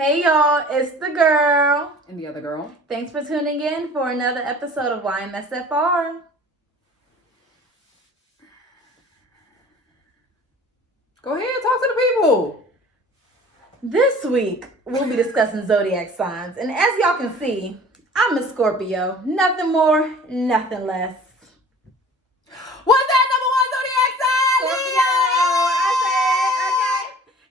Hey y'all, it's the girl. And the other girl. Thanks for tuning in for another episode of YMSFR. Go ahead, talk to the people. This week, we'll be discussing zodiac signs. And as y'all can see, I'm a Scorpio. Nothing more, nothing less. What's that number one zodiac sign? Scorpio! I said, okay.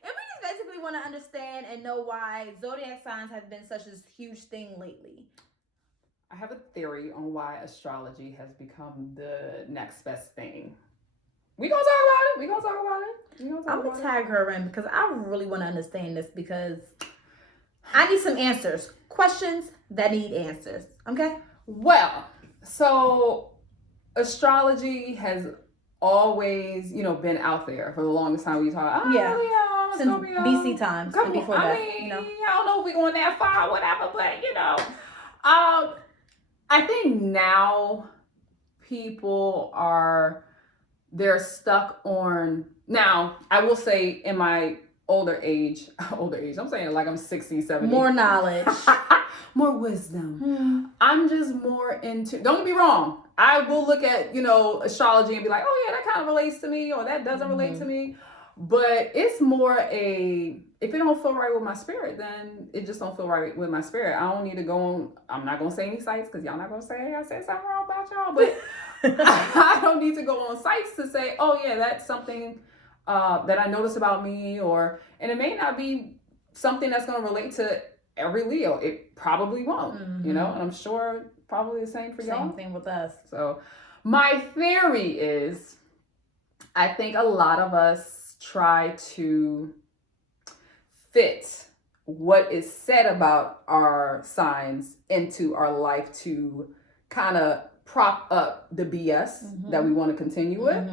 And we just basically want to understand and know why zodiac signs have been such a huge thing lately. I have a theory on why astrology has become the next best thing. We gonna talk about it. I'm gonna tag her in because I really want to understand this because I need some answers. Questions that need answers. Okay? Well, so astrology has always, been out there for the longest time. We talk, since BC times. Come and on, before I that, mean, I don't know if we're going that far or whatever, but I think now people they're stuck on. Now, I will say in my older age, I'm saying like I'm 60, 70. More knowledge. More wisdom. I'm just more into, don't get me wrong, I will look at, astrology and be like, oh yeah, that kind of relates to me or that doesn't relate to me. But it's more if it don't feel right with my spirit, then it just don't feel right with my spirit. I don't need to go on, I'm not going to say any sites because y'all not going to say, hey, I said something wrong about y'all. But I don't need to go on sites to say, oh yeah, that's something that I noticed about me, and it may not be something that's going to relate to every Leo. It probably won't, and I'm sure probably the same for y'all. Same thing with us. So my theory is, I think a lot of us try to fit what is said about our signs into our life to kind of prop up the BS that we want to continue with.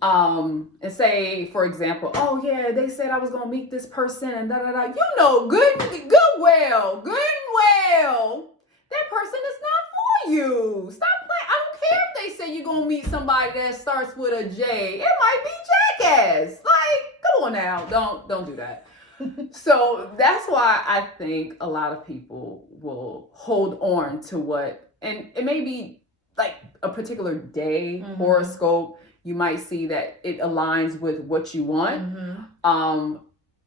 And say, for example, oh yeah, they said I was gonna meet this person and da da da. Good and well, that person is not for you. Stop playing. I don't care if they say you're gonna meet somebody that starts with a J. It might be jackass. Like, come on now, don't do that. So that's why I think a lot of people will hold on to what, and it may be like a particular day horoscope. You might see that it aligns with what you want.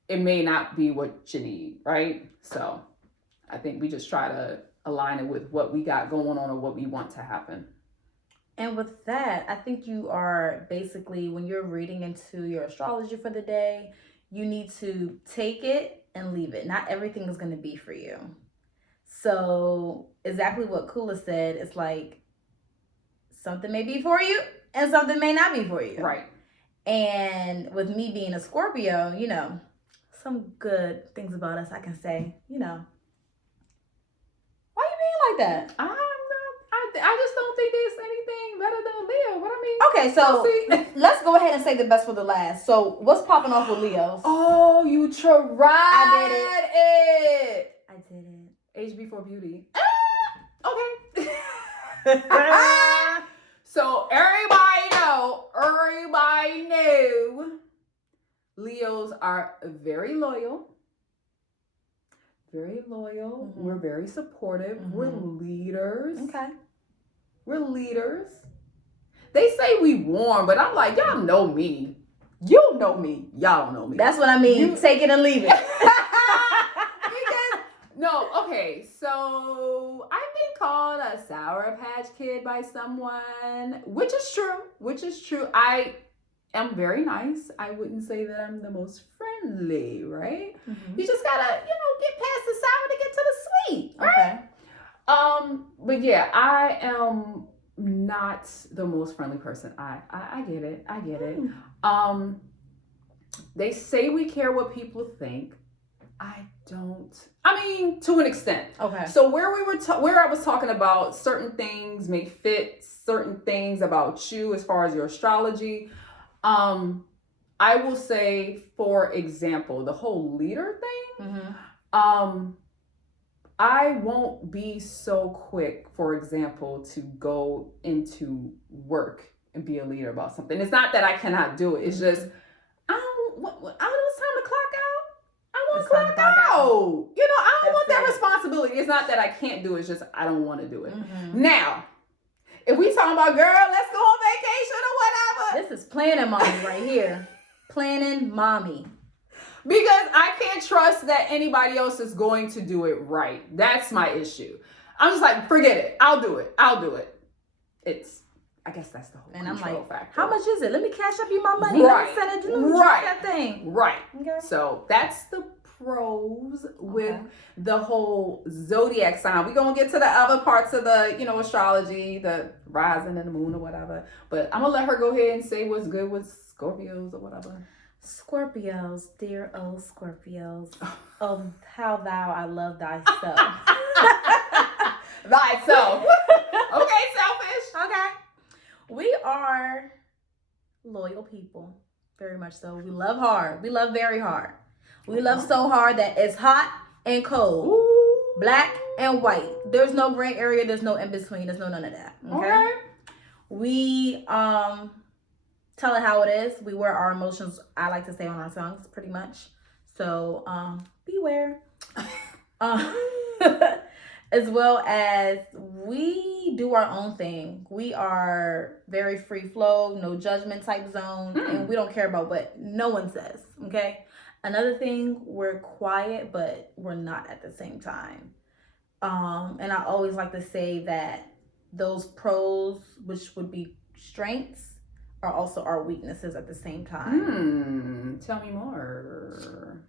It may not be what you need, right? So I think we just try to align it with what we got going on or what we want to happen. And with that, I think you are basically, when you're reading into your astrology for the day, you need to take it and leave it. Not everything is going to be for you. So exactly what Kula said, it's like something may be for you and something may not be for you. Right. And with me being a Scorpio, some good things about us I can say, Why you being like that? I just don't think there's anything better than a Leo. What I mean? Okay, so let's go ahead and say the best for the last. So what's popping off with Leos? Oh, you tried I it. I did it. Age before beauty. Okay. So everybody know Leos are very loyal. Very loyal. We're very supportive. We're leaders. Okay. We're leaders. They say we warm, but I'm like, y'all know me. You know me. Y'all don't know me. That's what I mean. Take it and leave it. Okay, so I've been called a Sour Patch Kid by someone, which is true. I am very nice. I wouldn't say that I'm the most friendly, right? You just gotta, get past the sour to get to the sweet, right? Okay. But yeah, I am not the most friendly person. I get it. They say we care what people think. I don't. I mean, to an extent. Okay. So where I was talking about certain things may fit certain things about you as far as your astrology. I will say, for example, the whole leader thing. I won't be so quick, for example, to go into work and be a leader about something. It's not that I cannot do it. It's just I don't know, it's time to clock out. I want to clock out. responsibility. It's not that I can't do it. It's just I don't want to do it. Now, if we talking about, girl, let's go on vacation or whatever. This is planning mommy right here. Planning mommy. Because I can't trust that anybody else is going to do it right. That's my issue. I'm just like, forget it. I'll do it. I guess that's the whole control factor. How much is it? Let me cash up you my money. Right. Let me send it. Right. That thing. Right. Okay. So that's the pros with the whole zodiac sign. We're going to get to the other parts of the, astrology, the rising and the moon or whatever. But I'm going to let her go ahead and say what's good with Scorpios or whatever. Scorpios, dear old Scorpios. Oh, how thou I love thyself. Thyself. Okay, selfish. Okay. We are loyal people. Very much so. We love hard. We love very hard. We love so hard that it's hot and cold. Ooh. Black and white. There's no gray area. There's no in between. There's no none of that. Okay. We tell it how it is. We wear our emotions, I like to say, on our tongues, pretty much. So beware. As well as we do our own thing. We are very free flow, no judgment type zone, and we don't care about what no one says. Okay. Another thing, we're quiet, but we're not at the same time. And I always like to say that those pros, which would be strengths, are also our weaknesses at the same time. Tell me more.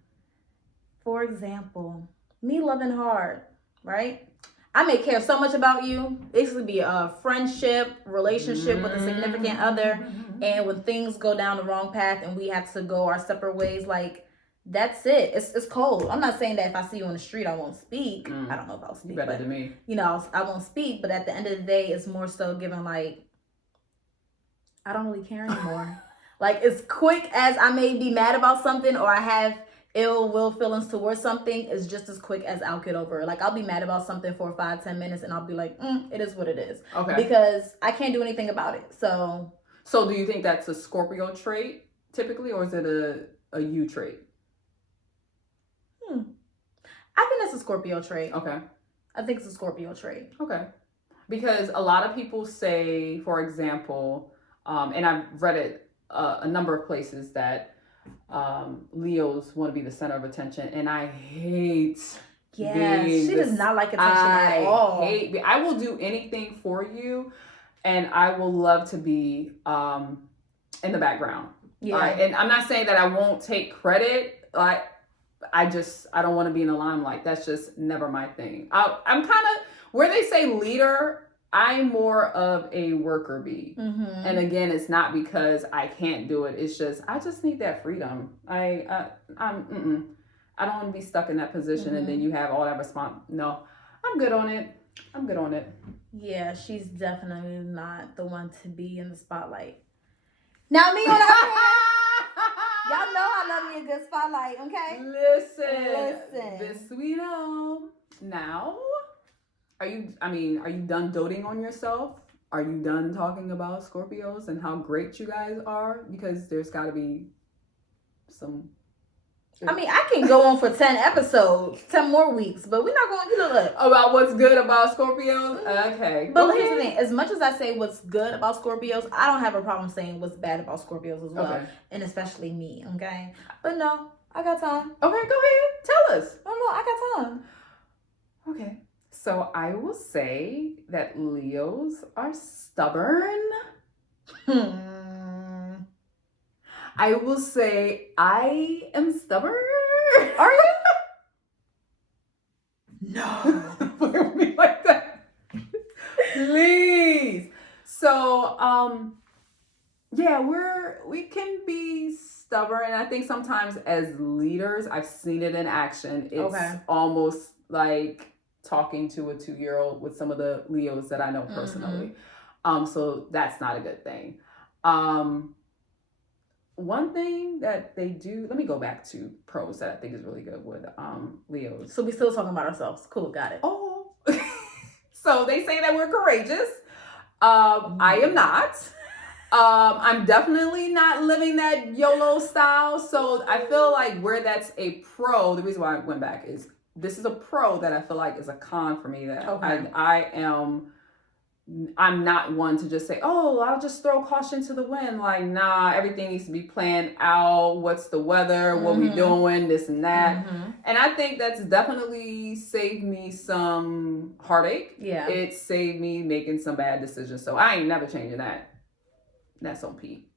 For example, me loving hard, right? I may care so much about you. This could be a friendship, relationship with a significant other. And when things go down the wrong path and we have to go our separate ways, like, that's it. It's cold. I'm not saying that if I see you on the street, I won't speak. I don't know if I'll speak. You better than me. I won't speak. But at the end of the day, it's more so given like, I don't really care anymore. Like, as quick as I may be mad about something or I have ill will feelings towards something, is just as quick as I'll get over it. Like, I'll be mad about something for 5-10 minutes and I'll be like, it is what it is. Okay. Because I can't do anything about it. So do you think that's a Scorpio trait typically, or is it a you trait? I think that's a Scorpio trait. Okay. I think it's a Scorpio trait. Okay. Because a lot of people say, for example, and I've read it a number of places, that Leos want to be the center of attention, and I hate. Yeah, she does not like attention at all. I will do anything for you, and I will love to be in the background. Yeah, and I'm not saying that I won't take credit. Like, I don't want to be in the limelight. That's just never my thing. I'm kind of where they say leader. I'm more of a worker bee. And again, it's not because I can't do it. It's just, I just need that freedom. I don't want to be stuck in that position and then you have all that response. No, I'm good on it. Yeah, she's definitely not the one to be in the spotlight. Now me on the other hand, y'all know I love me a good spotlight, okay? Listen. This sweet now. Are you done doting on yourself? Are you done talking about Scorpios and how great you guys are? Because there's got to be some. I mean, I can go on for 10 episodes, 10 more weeks, but we're not going to look about what's good about Scorpios. Okay. But here's the thing: as much as I say what's good about Scorpios, I don't have a problem saying what's bad about Scorpios as well, and especially me. Okay, but no, I got time. Okay, go ahead, tell us. No, I got time. Okay. So I will say that Leos are stubborn. I will say I am stubborn. Are you? No. Look at me like that. Please. So, yeah, we can be stubborn. And I think sometimes as leaders, I've seen it in action. It's almost like talking to a 2-year-old with some of the Leos that I know personally. So that's not a good thing. One thing that they do, let me go back to pros that I think is really good with Leos. So we still talking about ourselves. Cool, got it. Oh. So they say that we're courageous. I am not. I'm definitely not living that YOLO style. So I feel like where that's a pro, the reason why I went back is this is a pro that I feel like is a con for me, that Okay. I'm not one to just say, oh, I'll just throw caution to the wind. Like, nah, everything needs to be planned out. What's the weather? What we doing? This and that. And I think that's definitely saved me some heartache. Yeah. It saved me making some bad decisions. So I ain't never changing that. That's on P.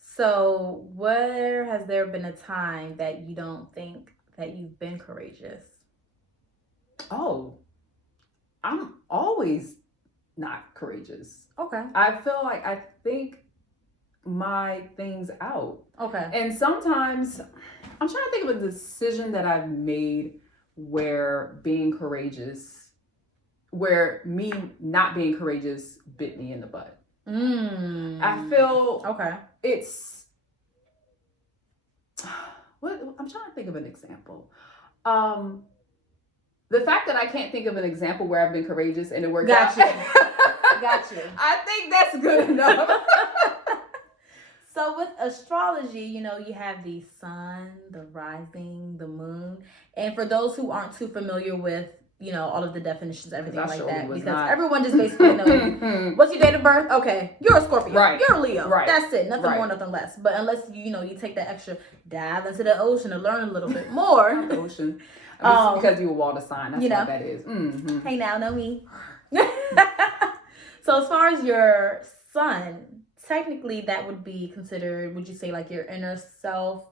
So where has there been a time that you don't think that you've been courageous? Oh, I'm always not courageous. Okay. I feel like I think my things out. Okay. And sometimes I'm trying to think of a decision that I've made where me not being courageous bit me in the butt. I feel okay. It's what I'm trying to think of an example. The fact that I can't think of an example where I've been courageous and it worked out. Got you. I think that's good enough. So with astrology, you have the sun, the rising, the moon. And for those who aren't too familiar with, all of the definitions, everything like that, because everyone just basically knows what's your date of birth? Okay, you're a Scorpio. Right. You're a Leo. Right. That's it. Nothing more, nothing less. But unless you take that extra dive into the ocean to learn a little bit more. The ocean. Because you a water sign. That's what that is. Hey now, know me. So as far as your sun, technically that would be considered, would you say, like your inner self,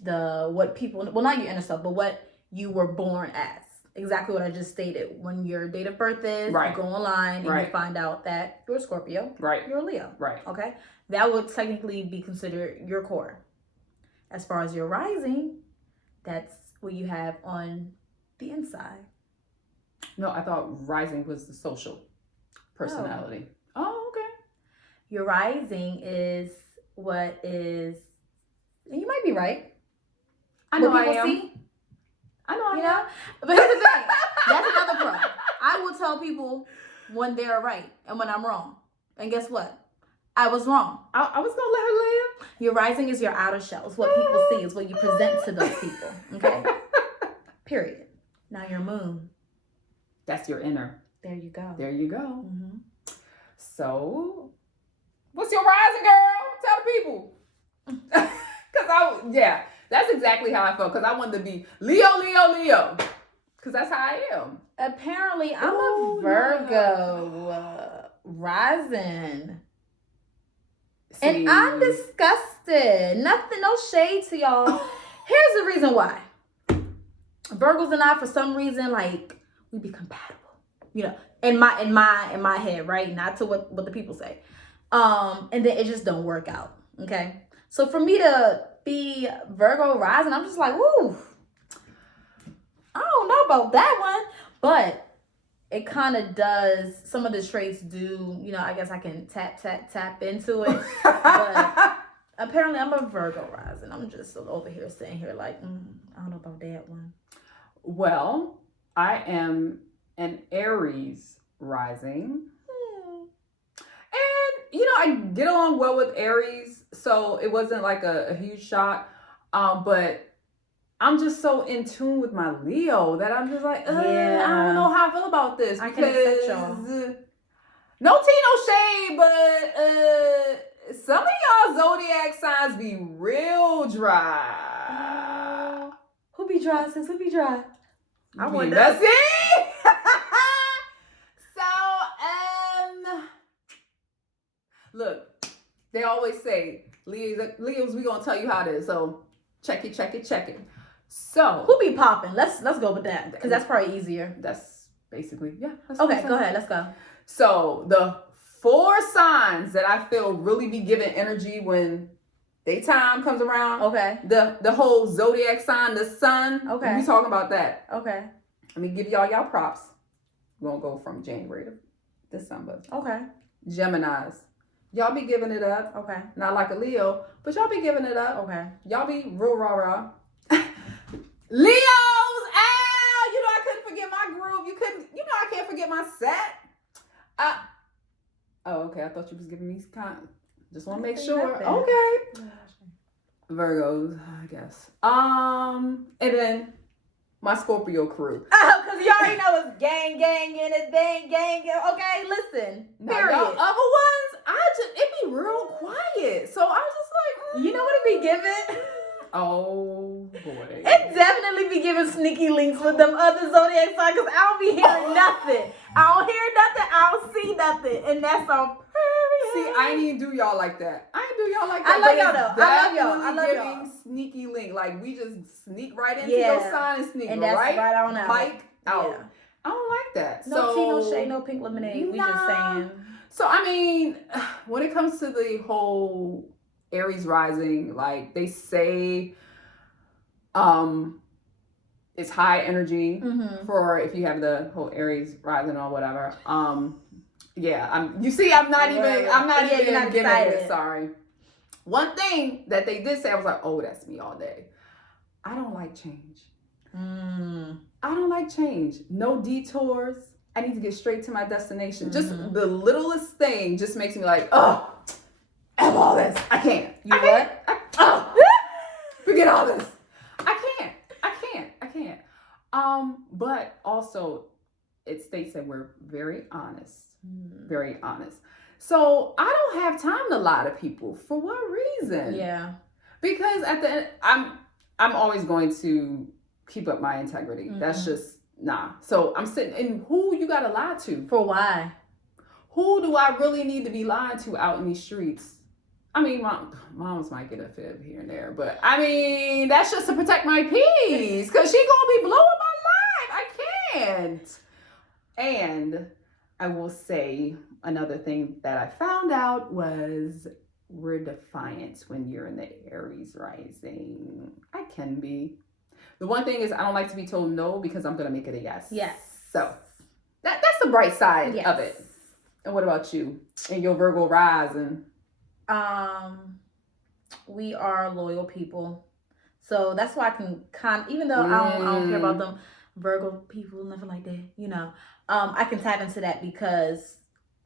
not your inner self, but what you were born as. Exactly what I just stated. When your date of birth is, you go online and you find out that you're a Scorpio. Right. You're a Leo. Right. Okay. That would technically be considered your core. As far as your rising, that's what you have on the inside. No, I thought rising was the social personality. Oh, okay. Your rising is what is, and you might be right. I know what I am. See? I know I am. But here's the thing. That's another pro. I will tell people when they're right and when I'm wrong. And guess what? I was wrong. I was going to let her live. Your rising is your outer shell. It's what people see. It's what you present to those people. Okay? Period. Now your moon. That's your inner. There you go. There you go. So, what's your rising, girl? Tell the people. Because that's exactly how I felt. Because I wanted to be Leo. Because that's how I am. Apparently, I'm a Virgo rising. See? And I'm disgusted. Nothing, no shade to y'all. Here's the reason why. Virgos and I, for some reason, like, we be compatible. In my head, right? Not to what the people say. And then it just don't work out. Okay. So for me to be Virgo rising, I'm just like, woo. I don't know about that one. But it kind of does, some of the traits do, I guess I can tap into it. But apparently I'm a Virgo rising. I'm just over here sitting here like, I don't know about that one. Well, I am an Aries rising. And, I get along well with Aries. So it wasn't like a huge shock. But I'm just so in tune with my Leo that I'm just like, I don't know how I feel about this. I can accept y'all. No tea, no shade, but some of y'all zodiac signs be real dry. Who be dry, sis? Who be dry? I want to see. Look, they always say, Leos, we gonna tell you how it is. So check it. So who be popping? Let's go with that because that's probably easier. That's basically Okay, go ahead. Let's go. So the 4 signs that I feel really be giving energy when daytime comes around. Okay. The whole zodiac sign, the sun. Okay. We talking about that. Okay. Let me give y'all props. We're gonna go from January to December. Okay. Geminis. Y'all be giving it up. Okay. Not like a Leo, but y'all be giving it up. Okay. Y'all be real rah-rah. Leos! I couldn't forget my group. I can't forget my set. Okay. I thought you was giving me just want to make sure. Okay. Virgos, I guess. And then my Scorpio crew. Oh, because you already know it's gang, and it's gang. Okay, listen. Now, Period. y'all other ones, it be real quiet. So I was just like, You know what it be giving? oh boy. It definitely be giving sneaky links with them other zodiac signs because I don't be hearing nothing. I don't see nothing. And that's on period. See, I ain't even do y'all like that. I love y'all though. I love y'all. Sneaky link. Like we just sneak right into Yeah. your sign and sneak And that's right on out. Mike out. Yeah. I don't like that. No tea, no shade, no pink lemonade. We just saying. So I mean, when it comes to the whole Aries rising, like they say, it's high energy for if you have the whole Aries rising or whatever. Yeah, I'm not even giving it. Sorry. One thing that they did say, I was like, oh, that's me all day. I don't like change. I don't like change. No detours. I need to get straight to my destination. Just the littlest thing just makes me like, oh, F all this. I can't. Forget all this. I can't. But also it states that we're very honest. Very honest. So I don't have time to lie to people. For what reason? Yeah. Because at the end, I'm always going to keep up my integrity. That's just So I'm sitting and who you gotta lie to? For why? Who do I really need to be lying to out in these streets? I mean, moms might get a fib here and there, but I mean, that's just to protect my peace. Cause she gonna be blowing my life. I can't. And I will say another thing that I found out was we're defiant when you're in the Aries rising. I can be. The one thing is I don't like to be told no because I'm going to make it a yes. Yes. So that's the bright side of it. And what about you and your Virgo rising? We are loyal people. So that's why I can even though I don't care about them Virgo people, nothing like that, you know. I can tap into that because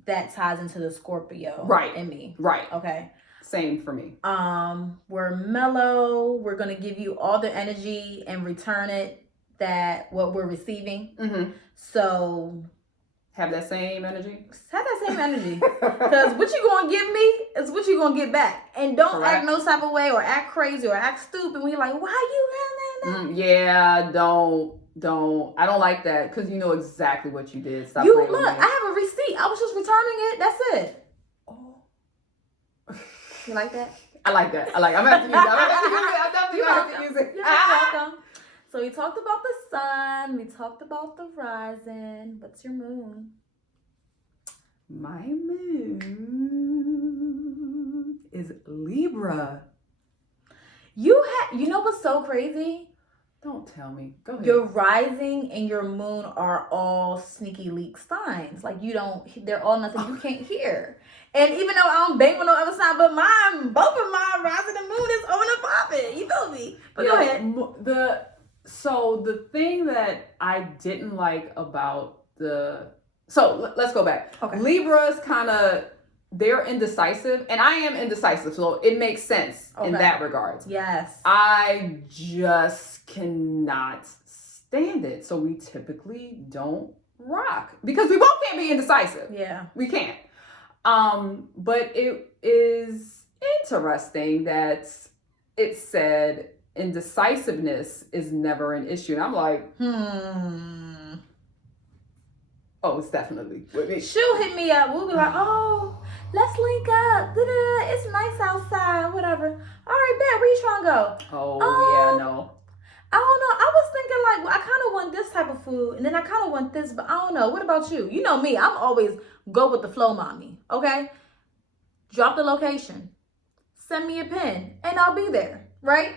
that ties into the Scorpio in me. Right. Okay. Same for me. We're mellow. We're gonna give you all the energy and return it what we're receiving. So have that same energy. Because what you gonna give me is what you gonna get back. And don't act no type of way or act crazy or act stupid when you're like, why you doing that? Yeah, don't. I don't like that because you know exactly what you did. Stop look, I have a receipt. I was just returning it. That's it. Oh. You like that? I like that. I'm gonna have to use it. I'm definitely gonna have to use it. You're welcome. So we talked about the sun. We talked about the rising. What's your moon? My moon is Libra. You know what's so crazy? Don't tell me. Go ahead. Your rising and your moon are all sneaky leak signs. Like they're all nothing you can't hear. And even though I don't bang with no other sign, but both of my rising and moon is on and popping. You feel me? But go ahead. So the thing that I didn't like about let's go back. Okay. Libras they're indecisive, and I am indecisive, so it makes sense in that regard. Yes. I just cannot stand it. So we typically don't rock because we both can't be indecisive. Yeah. We can't. But it is interesting that it said indecisiveness is never an issue. And I'm like, oh, it's definitely with me. She'll hit me up. We'll be like, oh, let's link up. Da-da-da. It's nice outside, whatever. All right, bet. Where you trying to go? Oh, yeah, no. I don't know. I was thinking like, well, I kind of want this type of food, and then I kind of want this, but I don't know. What about you? You know me. I'm always go with the flow, mommy. Okay? Drop the location. Send me a pin, and I'll be there. Right?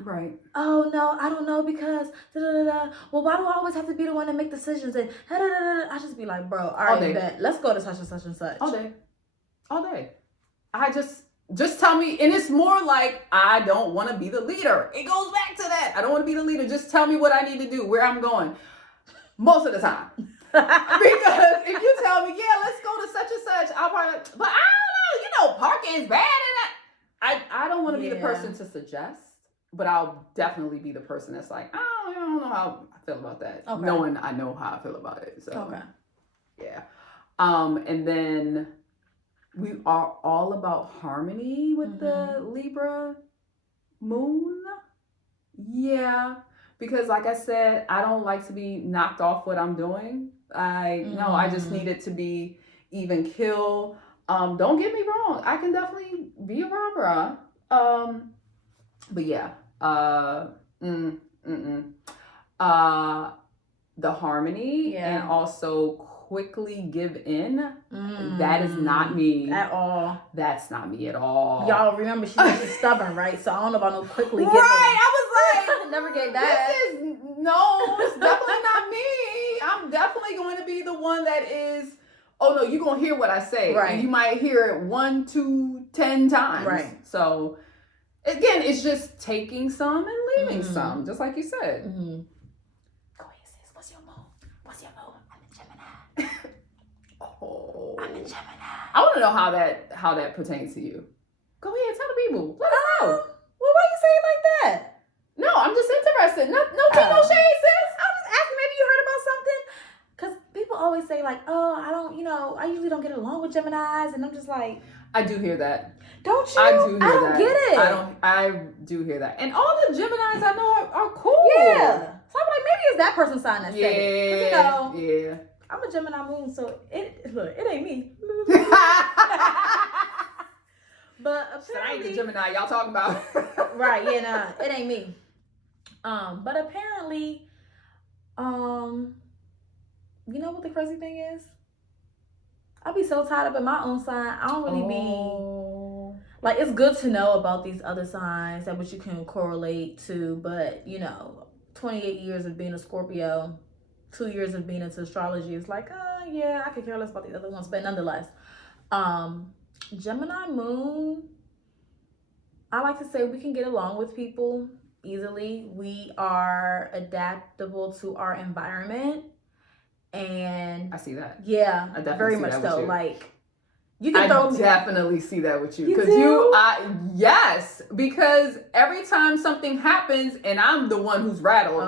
Right. Oh, no, I don't know because, da-da-da-da. Well, why do I always have to be the one to make decisions? And da-da-da-da. I just be like, bro, all right, bet. Let's go to such and such and such. All day. I just tell me, and it's more like I don't want to be the leader. It goes back to that. I don't want to be the leader. Just tell me what I need to do, where I'm going. Most of the time. Because if you tell me, yeah, let's go to such and such, I'll probably, but I don't know, parking is bad. And I don't want to be the person to suggest. but I'll definitely be the person that's like, I don't know how I feel about that. Okay. Knowing I know how I feel about it. So Okay. yeah. And then we are all about harmony with the Libra moon. Yeah. Because like I said, I don't like to be knocked off what I'm doing. I just need it to be even kill. Don't get me wrong. I can definitely be a rah-rah. But yeah. Mm, mm-mm. The harmony and also quickly give in. That is not me at all. That's not me at all. Y'all remember she's stubborn, right? So I don't know about no quickly giving. Right, I was like, never gave that. It's definitely not me. I'm definitely going to be the one that is. Oh no, you're gonna hear what I say, right? And you might hear it 1, 2, 10 times, right? So again, it's just taking some and leaving some, just like you said. Go ahead, sis. What's your moon? I'm a Gemini. Oh, I'm a Gemini. I want to know how that pertains to you. Go ahead, tell the people. Let us know. Well, why you say it like that? No, I'm just interested. No tea, no shade, sis. I was just asking. Maybe you heard about something. Because people always say like, oh, I usually don't get along with Geminis, and I'm just like, I do hear that. Don't you? I do hear that. I don't get it. I do hear that. And all the Geminis I know are cool. Yeah. So I'm like, maybe it's that person's sign that said it. Yeah. I'm a Gemini moon, so it ain't me. But apparently, I ain't the Gemini y'all talking about. Right, yeah, nah, it ain't me. But apparently, you know what the crazy thing is? I be so tied up in my own sign. I don't really be like, it's good to know about these other signs that which you can correlate to, but 28 years of being a Scorpio, 2 years of being into astrology, it's like, yeah, I could care less about these other ones, but nonetheless, Gemini moon, I like to say we can get along with people easily. We are adaptable to our environment, and I see that. Yeah, I definitely very see much that with so. you. Like, you can throw me. Definitely see that with you, You because do? yes, because every time something happens and I'm the one who's rattled,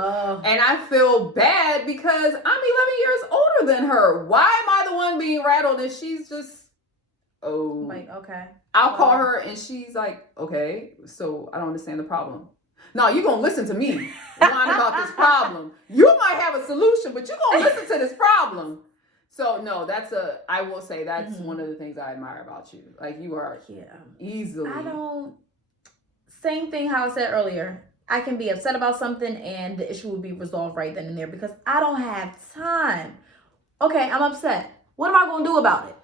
and I feel bad because I'm 11 years older than her. Why am I the one being rattled and she's just like, okay. I'll call her and she's like, okay, so I don't understand the problem. No, you're gonna listen to me whine about this problem. You might have a solution, but you're gonna listen to this problem. So no, I will say that's one of the things I admire about you. Like, you are easily. Same thing how I said earlier. I can be upset about something and the issue will be resolved right then and there because I don't have time. Okay, I'm upset. What am I gonna do about it?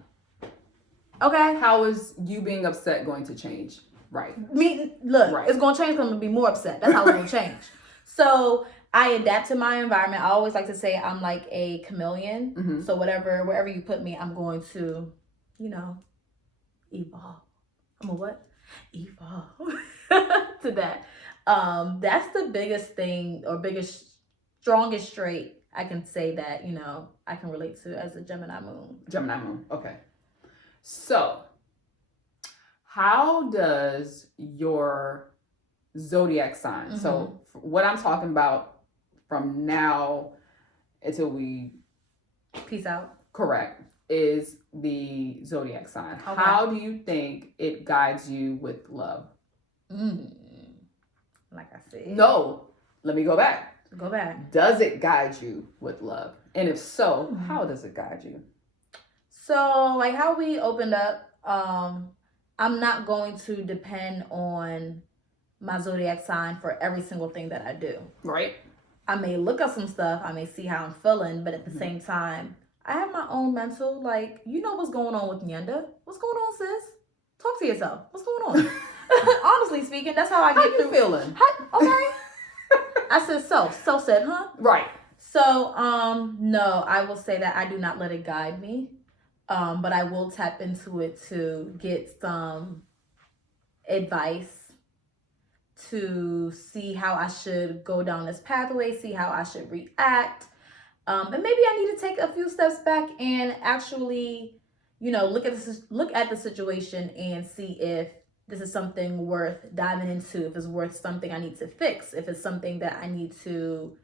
Okay. How is you being upset going to change? Right. It's gonna change because I'm gonna be more upset. That's how it's gonna change. So I adapt to my environment. I always like to say I'm like a chameleon. So wherever you put me, I'm going to, evolve. I'm a what? Evolve to that. That's the biggest thing or strongest trait I can say that, I can relate to as a Gemini moon. Gemini moon. Okay. So, how does your zodiac sign, so what I'm talking about from now until we peace out, correct, is the zodiac sign. Okay. How do you think it guides you with love? Like I said. No, let me go back. Go back. Does it guide you with love? And if so, how does it guide you? So, like how we opened up, I'm not going to depend on my zodiac sign for every single thing that I do. Right. I may look up some stuff, I may see how I'm feeling, but at the same time, I have my own mental, like, what's going on with Nyenda? What's going on, sis? Talk to yourself. What's going on? Honestly speaking, that's how I get through. How you feeling? Okay. I said so. So said, huh? Right. So, no, I will say that I do not let it guide me. But I will tap into it to get some advice to see how I should go down this pathway, see how I should react. And maybe I need to take a few steps back and actually, look at the situation and see if this is something worth diving into, if it's worth something I need to fix, if it's something that I need to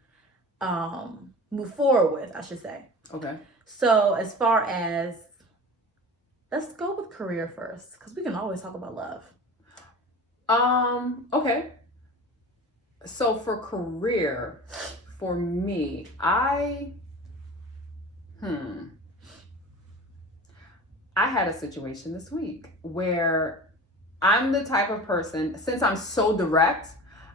move forward with, I should say. Okay. So as far as, let's go with career first, because we can always talk about love. Okay. So for career, for me, I had a situation this week where I'm the type of person, since I'm so direct,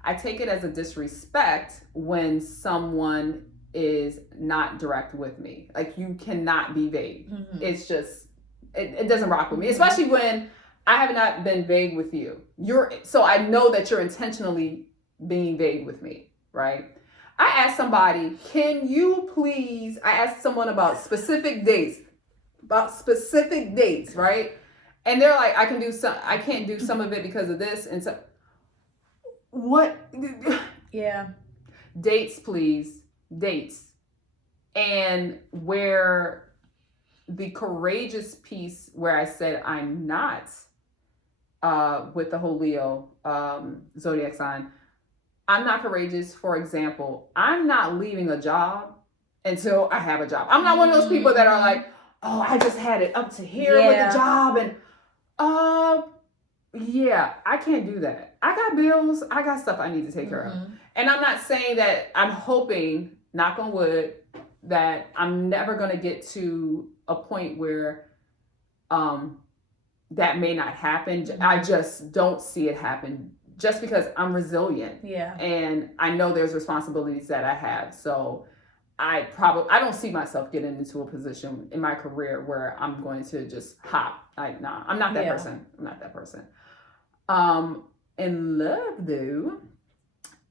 I take it as a disrespect when someone is not direct with me. Like, you cannot be vague. Mm-hmm. It's just, it doesn't rock with me, especially when I have not been vague with you. So I know that you're intentionally being vague with me, right? I asked somebody, I asked someone about specific dates, right? And they're like, I can't do some of it because of this. And so, what? Yeah. Dates, please. Dates. And where the courageous piece where I said I'm not with the whole Leo zodiac sign, I'm not courageous. For example, I'm not leaving a job until I have a job. I'm not one of those people that are like, oh, I just had it up to here with the job, and yeah, I can't do that. I got bills, I got stuff I need to take care of. And I'm not saying that, I'm hoping, knock on wood, that I'm never going to get to a point where that may not happen. I just don't see it happen, just because I'm resilient. Yeah. And I know there's responsibilities that I have. So I don't see myself getting into a position in my career where I'm going to just hop. I'm not that person. I'm not that person. In love, though,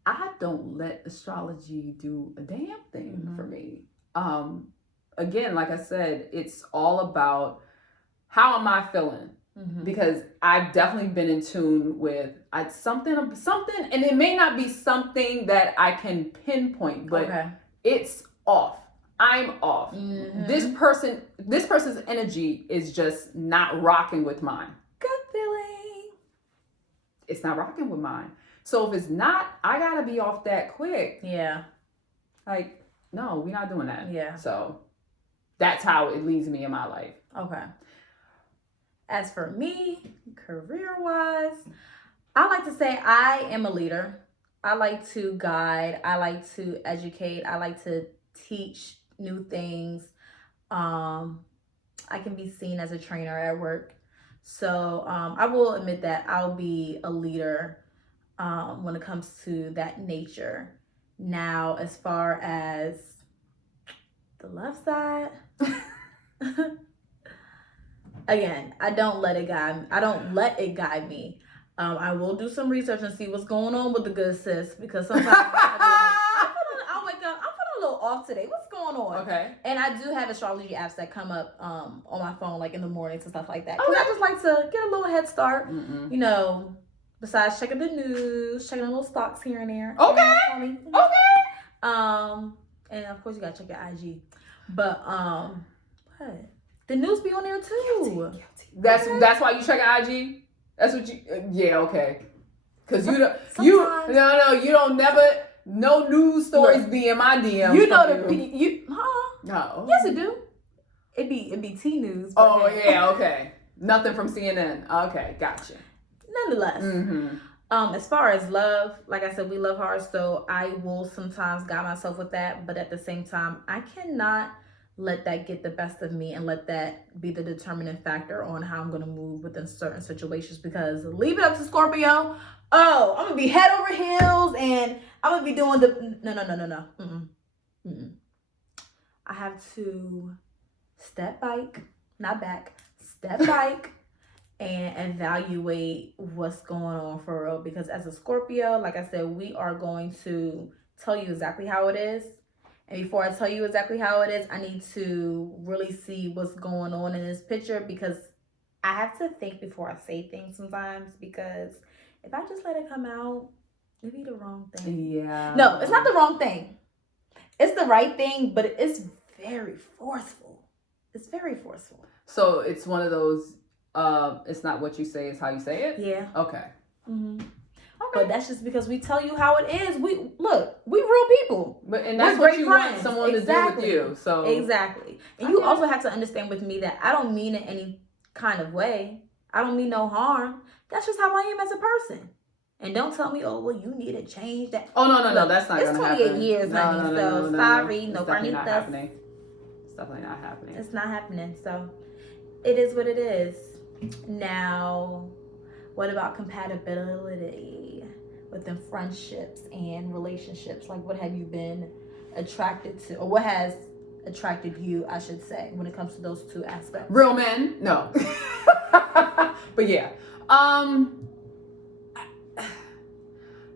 I don't let astrology do a damn thing for me. Again, like I said, it's all about how am I feeling? Because I've definitely been in tune with something, and it may not be something that I can pinpoint, but it's off. I'm off. This person's energy is just not rocking with mine. Gut feeling. It's not rocking with mine. So if it's not, I gotta be off that quick. Yeah. Like, no, we're not doing that. Yeah. So that's how it leads me in my life. Okay. As for me, career-wise, I like to say I am a leader. I like to guide. I like to educate. I like to teach new things. I can be seen as a trainer at work. So I will admit that I'll be a leader when it comes to that nature. Now, as far as the left side, again, I don't let it guide me. I will do some research and see what's going on with the good sis, because sometimes I'll wake up, I'm feeling a little off today. What's going on? Okay. And I do have astrology apps that come up on my phone, like in the mornings and stuff like that. Because I just like to get a little head start, you know, besides checking the news, checking a little stocks here and there. Okay. And of course you gotta check your IG. But what? The news be on there too. Guilty. That's why you check IG? That's what you yeah, okay. Cause you don't no news stories be in my DMs. You know huh? No. Yes, it do. It be T News. Oh yeah, okay. Nothing from CNN. Okay, gotcha. Nonetheless. As far as love, like I said, we love hard, so I will sometimes guide myself with that, but at the same time, I cannot let that get the best of me and let that be the determining factor on how I'm going to move within certain situations, because leave it up to Scorpio. Oh, I'm going to be head over heels and I'm going to be doing the no. I have to step back and evaluate what's going on for real, because as a Scorpio, like I said, we are going to tell you exactly how it is. And before I tell you exactly how it is, I need to really see what's going on in this picture, because I have to think before I say things sometimes, because if I just let it come out, it'd be the wrong thing. Yeah. No, it's not the wrong thing. It's the right thing, but it's very forceful. It's very forceful. So it's one of those it's not what you say, it's how you say it. Yeah. Okay. Mm-hmm. Okay. But that's just because we tell you how it is. We real people. And that's We're what great you friends. want someone Exactly. to do with you. So exactly. And you also have to understand with me that I don't mean it any kind of way. I don't mean no harm. That's just how I am as a person. And don't tell me, oh, well, you need to change that. Oh no, that's not gonna happen. It's 28 years, honey. So sorry, no definitely not carnitas. happening. It's definitely not happening. It's not happening. So it is what it is. Now, what about compatibility within friendships and relationships? Like, what have you been attracted to, or what has attracted you, I should say, when it comes to those two aspects? Real men? No. But yeah.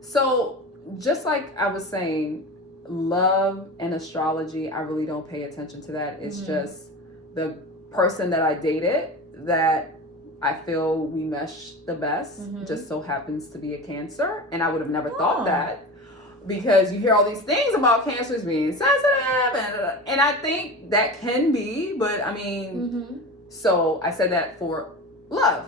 So just like I was saying, love and astrology, I really don't pay attention to that. It's just the person that I dated that I feel we mesh the best just so happens to be a Cancer. And I would have never thought that, because you hear all these things about Cancers being sensitive, and I think that can be, but I mean, so I said that for love.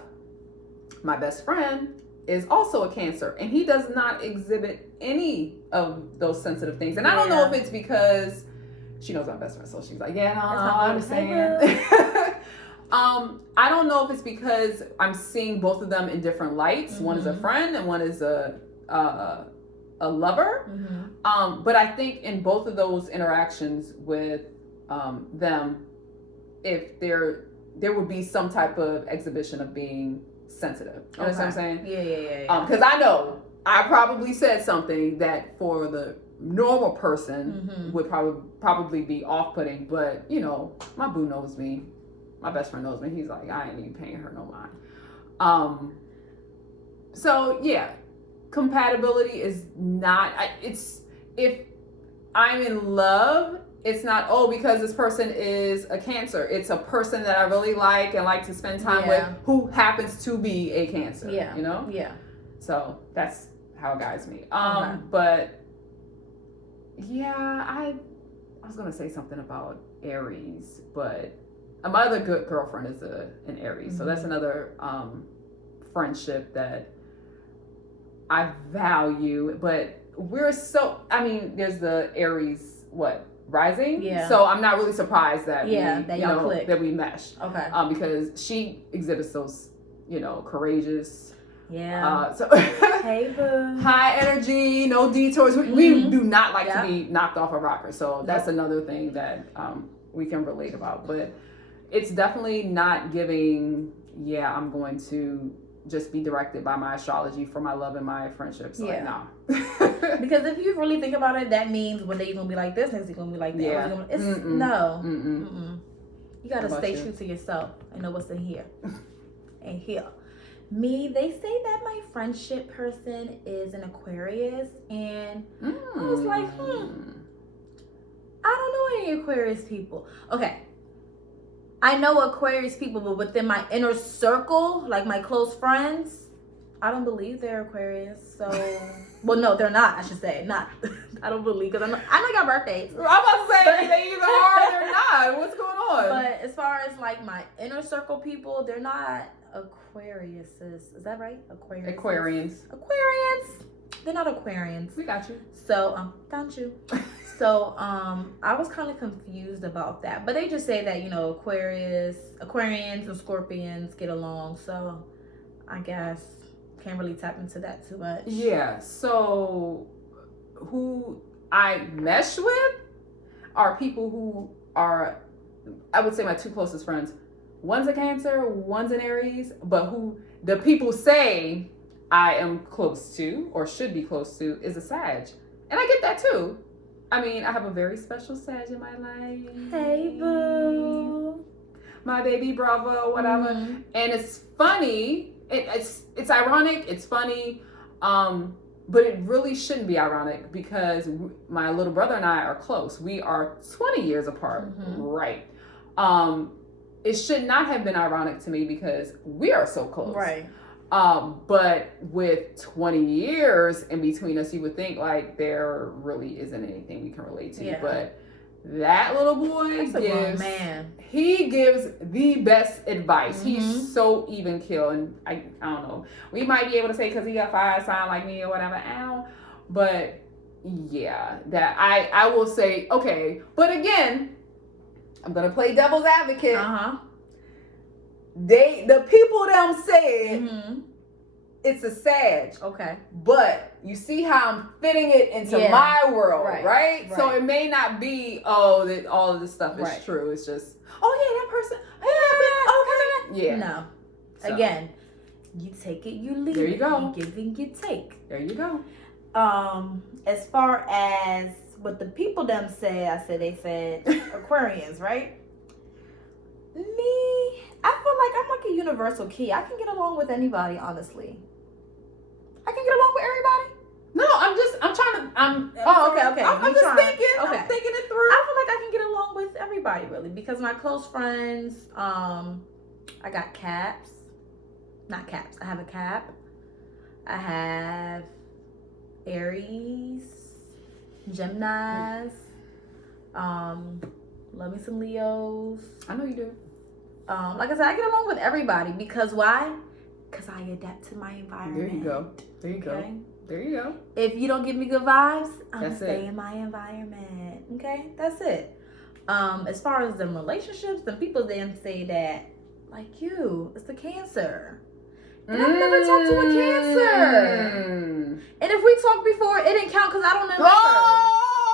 My best friend is also a Cancer, and he does not exhibit any of those sensitive things. And I don't know if it's because she knows I'm best friend, so she's like, yeah, no, I understand. I don't know if it's because I'm seeing both of them in different lights. One is a friend and one is a lover. But I think in both of those interactions with them, if there would be some type of exhibition of being sensitive. You know what I'm saying? Yeah. Because I know I probably said something that for the normal person would probably be off-putting, but you know, my boo knows me. My best friend knows me. He's like, I ain't even paying her no mind. So yeah, compatibility is not. It's if I'm in love, it's not because this person is a Cancer. It's a person that I really like and like to spend time with, who happens to be a Cancer. Yeah, you know. Yeah. So that's how guys meet. But yeah, I was gonna say something about Aries, but my other good girlfriend is an Aries, so that's another friendship that I value. But we're so, I mean, there's the Aries rising, so I'm not really surprised that that we mesh, because she exhibits those courageous, so hey boo, high energy, no detours. We do not like to be knocked off a rocker, so that's another thing that we can relate about. But it's definitely not giving, I'm going to just be directed by my astrology for my love and my friendships. Like, nah. Because if you really think about it, that means one day you're going to be like this, next you're going to be like that. It's no. You got to stay true to yourself and know what's in here and here. Me, they say that my friendship person is an Aquarius, and I was like, I don't know any Aquarius people. Okay. I know Aquarius people, but within my inner circle, like my close friends, I don't believe they're Aquarius. So, well, no, they're not. I should say not. I don't believe, because I know y'all birthdays. I'm about to say they either are or they're not. What's going on? But as far as like my inner circle people, they're not Aquariuses. Is that right? Aquarians. They're not Aquarians. We got you. So, got you. So, I was kind of confused about that, but they just say that, Aquarians and Scorpions get along. So I guess can't really tap into that too much. Yeah. So who I mesh with are people who are, I would say, my two closest friends. One's a Cancer, one's an Aries, but who the people say I am close to or should be close to is a Sag. And I get that too. I mean, I have a very special Sag in my life. Hey, boo. My baby Bravo, whatever. And it's funny. It's ironic. It's funny. But it really shouldn't be ironic, because my little brother and I are close. We are 20 years apart. Right. It should not have been ironic to me because we are so close. Right. But with 20 years in between us, you would think like there really isn't anything we can relate to. But That little boy That's a grown gives man. he gives the best advice. Mhm. He's so even keel, and I don't know. We might be able to say because he got fire sign like me or whatever. Ow, but yeah, that I will say okay. But again, I'm gonna play devil's advocate. Uh-huh. The people them said Mm-hmm. it's a Sag. Okay. But you see how I'm fitting it into Yeah. my world, Right. right? So Right. it may not be that all of this stuff is Right. true. It's just that person. Okay. Yeah. No. So, Again, you take it, you leave There it. you go. You give and you take. there you go. As far as what the people them say, they said Aquarians, right? Me, I feel like I'm like a universal key. I can get along with anybody, honestly. I can get along with everybody. No, I'm trying to. Oh, okay. I'm You just trying. thinking. Okay. I'm thinking it through. I feel like I can get along with everybody really because my close friends, I got caps. Not caps. I have a cap. I have Aries, Geminis, love me some Leos. I know you do. Like I said, I get along with everybody because why? Because I adapt to my environment. There you go. There you go. Okay? There you go. If you don't give me good vibes, I'm gonna That's stay it. in my environment. Okay, that's it. As far as them relationships, the people then say that, like you, it's the Cancer. And I've never talked to a Cancer. Mm. And if we talked before, it didn't count because I don't know.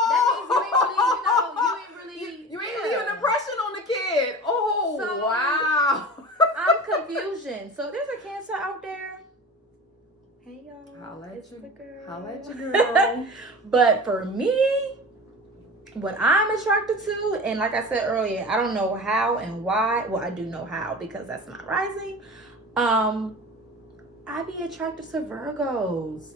That means you ain't really, You ain't leave an impression on the kid. Oh, So- wow. I'm confusion. So if there's a Cancer out there. Hey y'all. Holla at it's your- the girl. holla at your girl. But for me, what I'm attracted to, and like I said earlier, I don't know how and why. Well, I do know how because that's not rising. I be attracted to Virgos.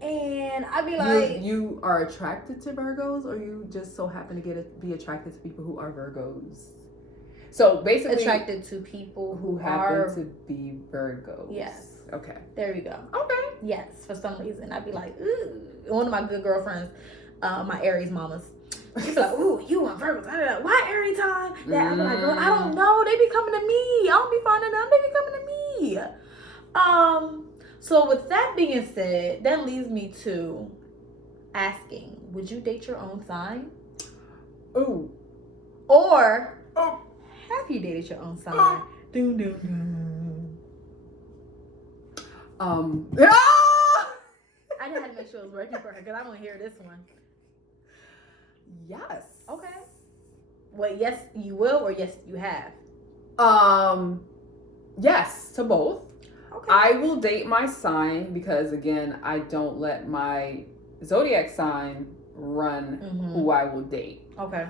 And I be like, you are attracted to Virgos, or you just so happen to be attracted to people who are Virgos? So basically, attracted to people who who happen are. to be Virgos. Yes. Okay. There we go. Okay. Yes, for some reason. I'd be like, ooh. One of my good girlfriends, my Aries mamas, she's like, ooh, you a Virgo. I don't know. Why every time? That I be like, girl, I don't know. They be coming to me. I don't be finding them. They be coming to me. So with that being said, that leads me to asking, would you date your own sign? Ooh. Or Oh. have you dated your own sign? Doom, doom, doom. Ah! I just had to make sure it was working for her because I don't hear this one. Yes. Okay. Well, yes, you will, or yes, you have. Yes to both. Okay. I will date my sign because again, I don't let my zodiac sign run who I will date. Okay.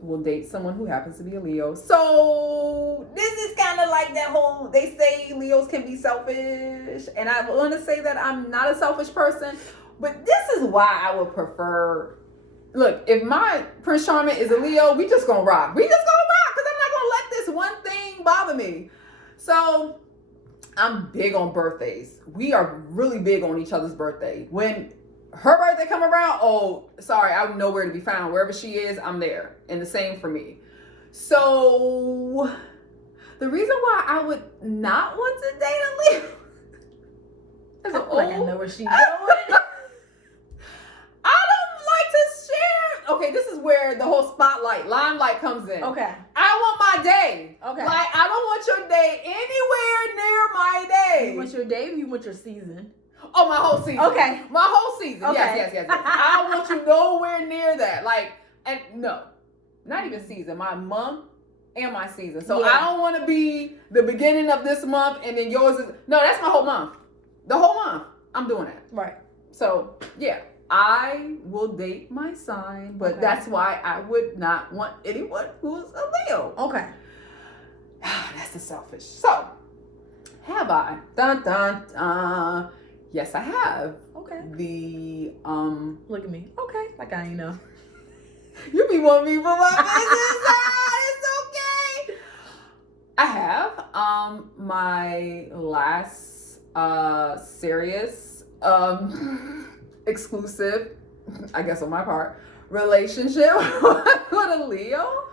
Will date someone who happens to be a Leo. So this is kind of like that whole, they say Leos can be selfish. And I want to say that I'm not a selfish person, but this is why I would prefer, look, if my Prince Charming is a Leo, we just gonna rock. We just gonna rock because I'm not gonna let this one thing bother me. So I'm big on birthdays. We are really big on each other's birthday. When her birthday come around, oh, sorry, I'm nowhere to be found. Wherever she is, I'm there. And the same for me. So the reason why I would not want to date a Leo I is feel like I know where she's going. I don't like to share. Okay, this is where the whole limelight comes in. Okay. I want my day. Okay. Like, I don't want your day anywhere near my day. You want your day or you want your season? Oh, my whole season. Okay. My whole season. Okay. Yes. I don't want you nowhere near that. Like, and no, not even season. My month and my season. So Yeah. I don't want to be the beginning of this month and then yours is, no, that's my whole month. The whole month. I'm doing that. Right. So, yeah. I will date my sign, but Okay. that's why I would not want anyone who's a Leo. Okay. That's the selfish. So, have I? Dun, dun, dun. Yes, I have. Okay. The, Look at me. Okay. Like I ain't know. you be wanting me for my business. It's okay. I have, my last, serious, exclusive, I guess on my part, relationship with a Leo.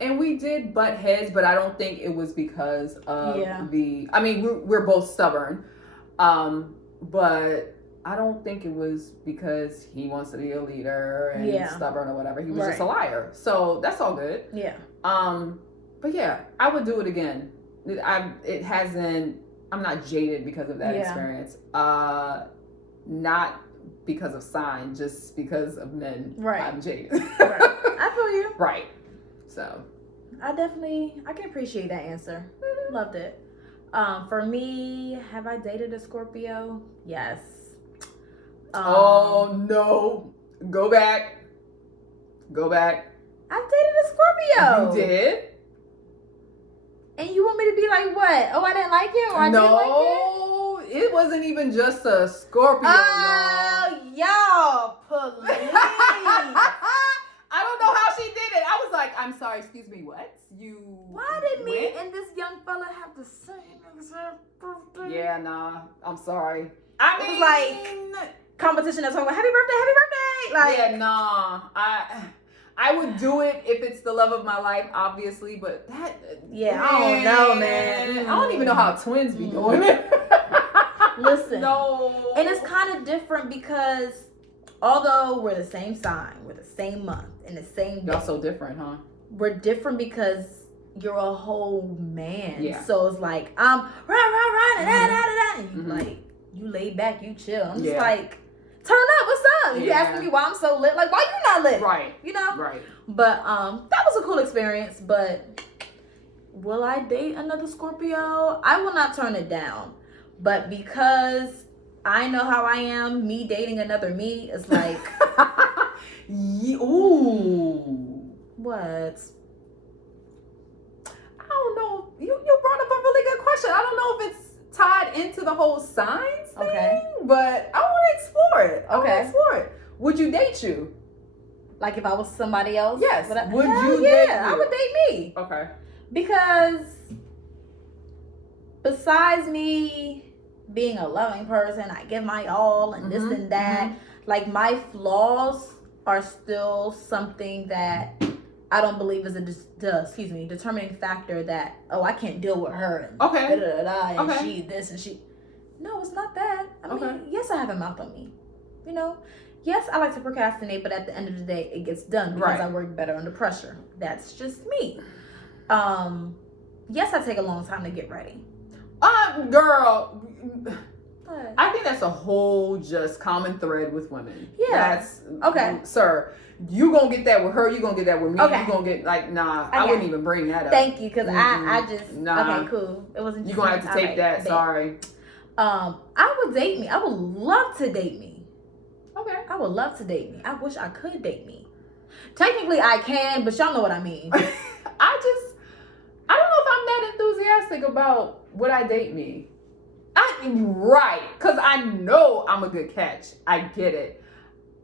And we did butt heads, but I don't think it was because of I mean, we're both stubborn. But I don't think it was because he wants to be a leader and stubborn or whatever. He was just a liar. So that's all good. Yeah. But yeah, I would do it again. I'm not jaded because of that experience. Not because of sign, just because of men. Right. I'm jaded. Right. I feel you. Right. So. I can appreciate that answer. Loved it. For me, have I dated a Scorpio? Yes. Oh no. Go back. I dated a Scorpio. You did? And you want me to be like what? Oh, I didn't like it? Or I didn't like it? It wasn't even just a Scorpio. Y'all, please. I don't know how she did it. I was like, I'm sorry, excuse me, what? Why did me and this young fella have the same exact birthday? Yeah, nah, I'm sorry. It was like competition that's like, happy birthday. Like, yeah, nah. I would do it if it's the love of my life, obviously, but that... Yeah, I don't know, man. I don't even know how twins be doing it. Listen. No. And it's kind of different because although we're the same sign, we're the same month, and the same day. Y'all so different, huh? We're different because you're a whole man. Yeah. So it's like, rah, and you like, you lay back, you chill. I'm just like, turn up, what's up? And you asking me why I'm so lit, like, why you not lit? Right. You know? Right. But that was a cool experience, but will I date another Scorpio? I will not turn it down. But because I know how I am, me dating another me is like... Ooh. What? I don't know. You brought up a really good question. I don't know if it's tied into the whole signs thing, but I want to explore it. Would you date you? Like if I was somebody else? Yes. Would you date you? I would date me. Okay. Because besides me being a loving person, I give my all and this and that. Like my flaws are still something that I don't believe is a determining factor that, oh, I can't deal with her and and she this and she. No, it's not that. I mean, yes, I have a mouth on me. You know, yes, I like to procrastinate, but at the end of the day, it gets done because I work better under pressure. That's just me. Yes, I take a long time to get ready. Girl. But I think that's a whole just common thread with women. Yeah. That's okay. Sir, you gonna get that with her, you gonna get that with me. Okay. You gonna get I wouldn't even bring that up. Thank you, because I just okay, cool. It wasn't just you're gonna have to take that, sorry. I would date me. I would love to date me. Okay. I would love to date me. I wish I could date me. Technically I can, but y'all know what I mean. I don't know if I'm that enthusiastic about would I date me. Right, because I know I'm a good catch. I get it.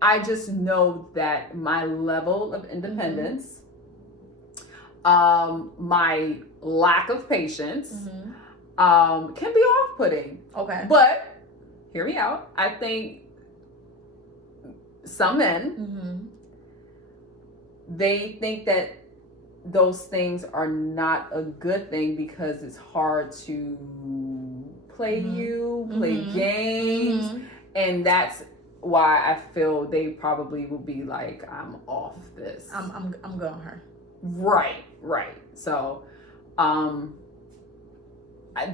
I just know that my level of independence, my lack of patience, can be off-putting. Okay. But, hear me out. I think some men, they think that those things are not a good thing because it's hard to play games, and that's why I feel they probably will be like, I'm off this. I'm going her. Right. So,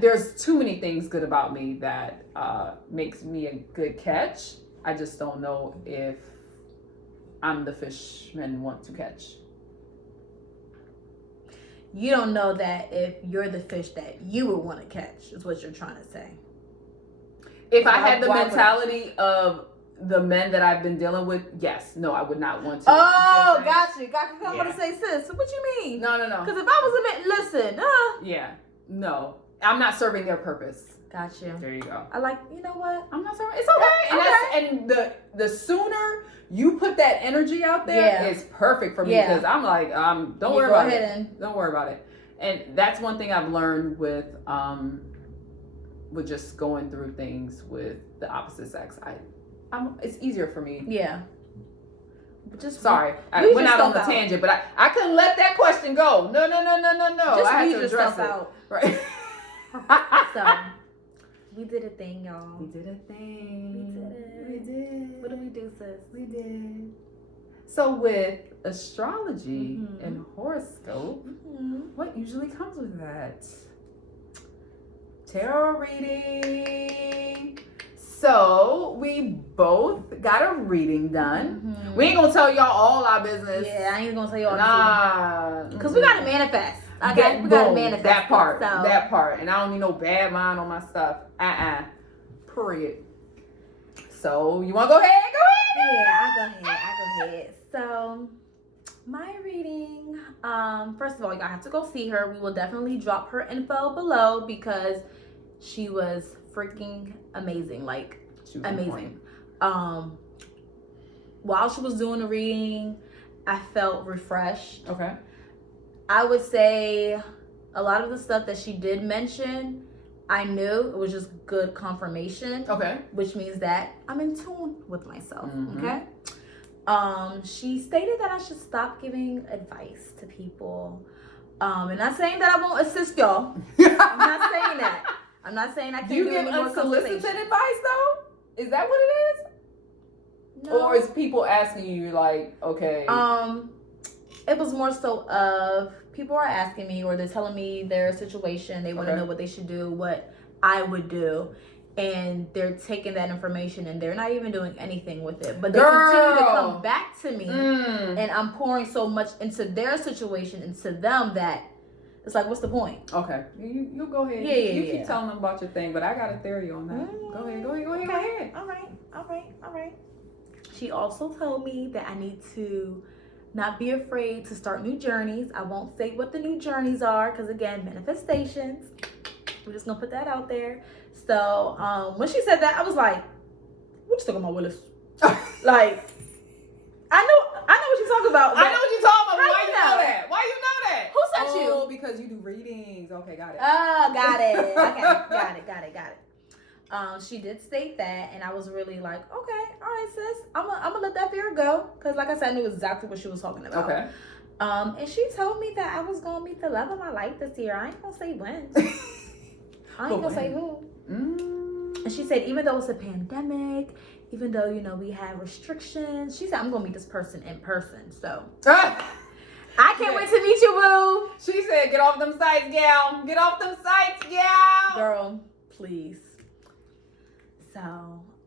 there's too many things good about me that makes me a good catch. I just don't know if I'm the fish men want to catch. You don't know that if you're the fish that you would want to catch, is what you're trying to say. If I had the mentality of the men that I've been dealing with, yes. No, I would not want to. Oh, got you. I'm going to say, sis, what you mean? No. Because if I was a man, listen. Yeah. No. I'm not serving their purpose. Got you. There you go. I like, you know what? I'm not serving. It's okay. And the sooner you put that energy out there, it's perfect for me because I'm like, don't worry about it. Don't worry about it. And that's one thing I've learned with just going through things with the opposite sex. It's easier for me. Yeah. Just Sorry, I weed went out on yourself a tangent, but I couldn't let that question go. No. Just I had weed to yourself address it. out. Right. So we did a thing, y'all. We did a thing. We We did. What do we do, sis? We did. So with astrology Mhm. and horoscope, Mm-hmm. what usually comes with that? Tarot reading. So we both got a reading done. Mhm. We ain't gonna tell y'all all our business. Yeah, I ain't gonna tell you all Nah. because we gotta manifest. Okay, we gotta manifest that part. it, so. That part. And I don't need no bad mind on my stuff. Period. So you wanna go ahead? Go ahead. Yeah, I go ahead. So my reading, first of all, y'all have to go see her. We will definitely drop her info below because she was freaking amazing. Like She was on amazing. point. While she was doing the reading, I felt refreshed. Okay. I would say a lot of the stuff that she did mention, I knew it was just good confirmation. Okay. Which means that I'm in tune with myself. Mhm. Okay. She stated that I should stop giving advice to people. And not saying that I won't assist y'all. I'm not saying that. I'm not saying I can't Do you do give any more unsolicited consultation. advice though? Is that what it is? No. Or is people asking you like, okay? It was more so of people are asking me or they're telling me their situation. They want to Okay. know what they should do, what I would do. And they're taking that information and they're not even doing anything with it. But they continue to come back to me and I'm pouring so much into their situation, into them that it's like, what's the point? Okay. You go ahead. Yeah, You yeah. keep telling them about your thing, but I got a theory on that. Go ahead. Okay. All right. She also told me that I need to not be afraid to start new journeys. I won't say what the new journeys are because, again, manifestations. We're just going to put that out there. So when she said that, I was like, what you talking about, Willis? Like, I know what you're talking about. I know what you're talking about. How Why you you know? know that? Why you know that? Who sent Oh, you? because you do readings. Okay, got it. Oh, got it. Okay, got it. She did state that, and I was really like, okay, all right, sis. I'm gonna let that fear go, because like I said, I knew exactly what she was talking about. Okay. And she told me that I was gonna meet the love of my life this year. I ain't gonna say when. I ain't gonna say who. And she said, even though it's a pandemic, even though we have restrictions, she said I'm gonna meet this person in person. So I can't wait to meet you, boo. She said, get off them sites, gal. Get off them sites, gal. Girl, please. So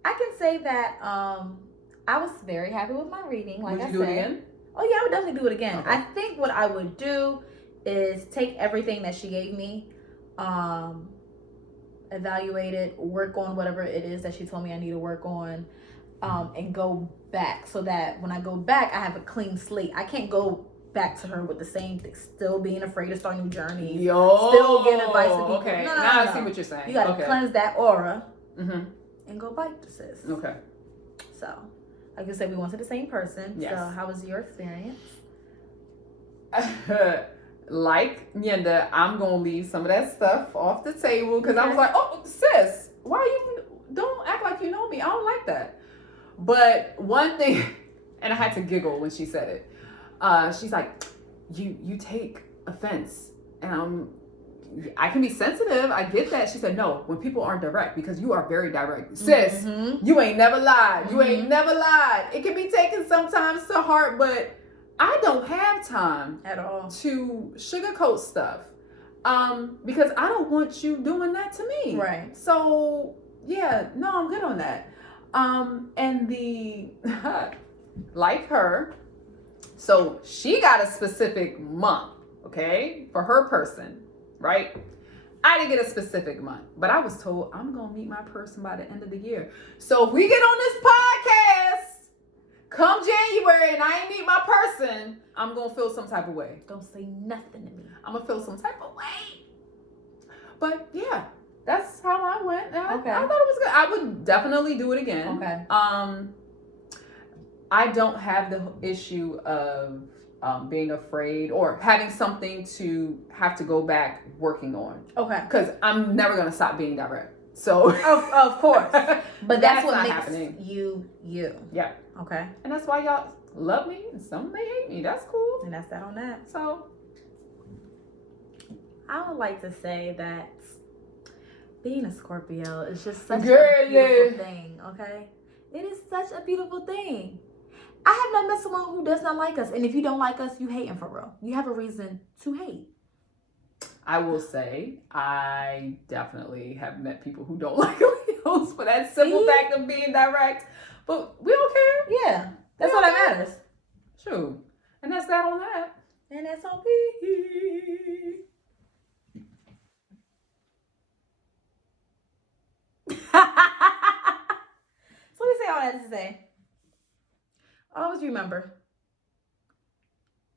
I can say that I was very happy with my reading. Like Would I you do said, it again? oh yeah, I would definitely do it again. Okay. I think what I would do is take everything that she gave me, evaluate it, work on whatever it is that she told me I need to work on, and go back so that when I go back, I have a clean slate. I can't go back to her with the same thing, still being afraid to start new journeys. Yo. Still getting advice to people. Okay. No, Now I see what you're saying. You gotta okay. cleanse that aura Mm-hmm. and go bite the sis. Okay. So, like I said, we went to the same person. Yes. So, how was your experience? Like Yenda, I'm gonna leave some of that stuff off the table because I was Okay. like, oh sis, why you don't act like you know me? I don't like that. But one thing, and I had to giggle when she said it. She's like, you take offense, and I can be sensitive. I get that. She said, no, when people aren't direct, because you are very direct, sis. Mm-hmm. You ain't never lied. You ain't Mhm. never lied. It can be taken sometimes to heart, but I don't have time At all. to sugarcoat stuff because I don't want you doing that to me. Right. So yeah, no, I'm good on that. And the like her, so she got a specific month, okay, for her person, right? I didn't get a specific month, but I was told I'm gonna meet my person by the end of the year. So if we get on this podcast come January and I ain't meet my person, I'm gonna feel some type of way. Don't say nothing to me. I'm gonna feel some type of way. But yeah, that's how I went. And Okay. I thought it was good. I would definitely do it again. Okay. I don't have the issue of being afraid or having something to have to go back working on Okay. because I'm never gonna stop being direct. So Of course. But that's what not makes happening. you you. Yeah. Okay. And that's why y'all love me and some may hate me. That's cool. And that's that on that. So I would like to say that being a Scorpio is just such a Girl, beautiful thing, okay? It is such a beautiful thing. I have not met someone who does not like us. And if you don't like us, you hating for real. You have a reason to hate. I will say I definitely have met people who don't like Leos for that simple See? fact of being direct. But we don't care. Yeah. That's all that matters. True. And that's that on that. And that's on me. So we say all that to say. Always remember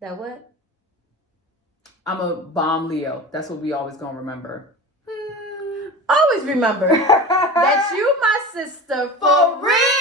that what? I'm a bomb Leo. That's what we always gonna remember. Always remember that you, my sister, for real.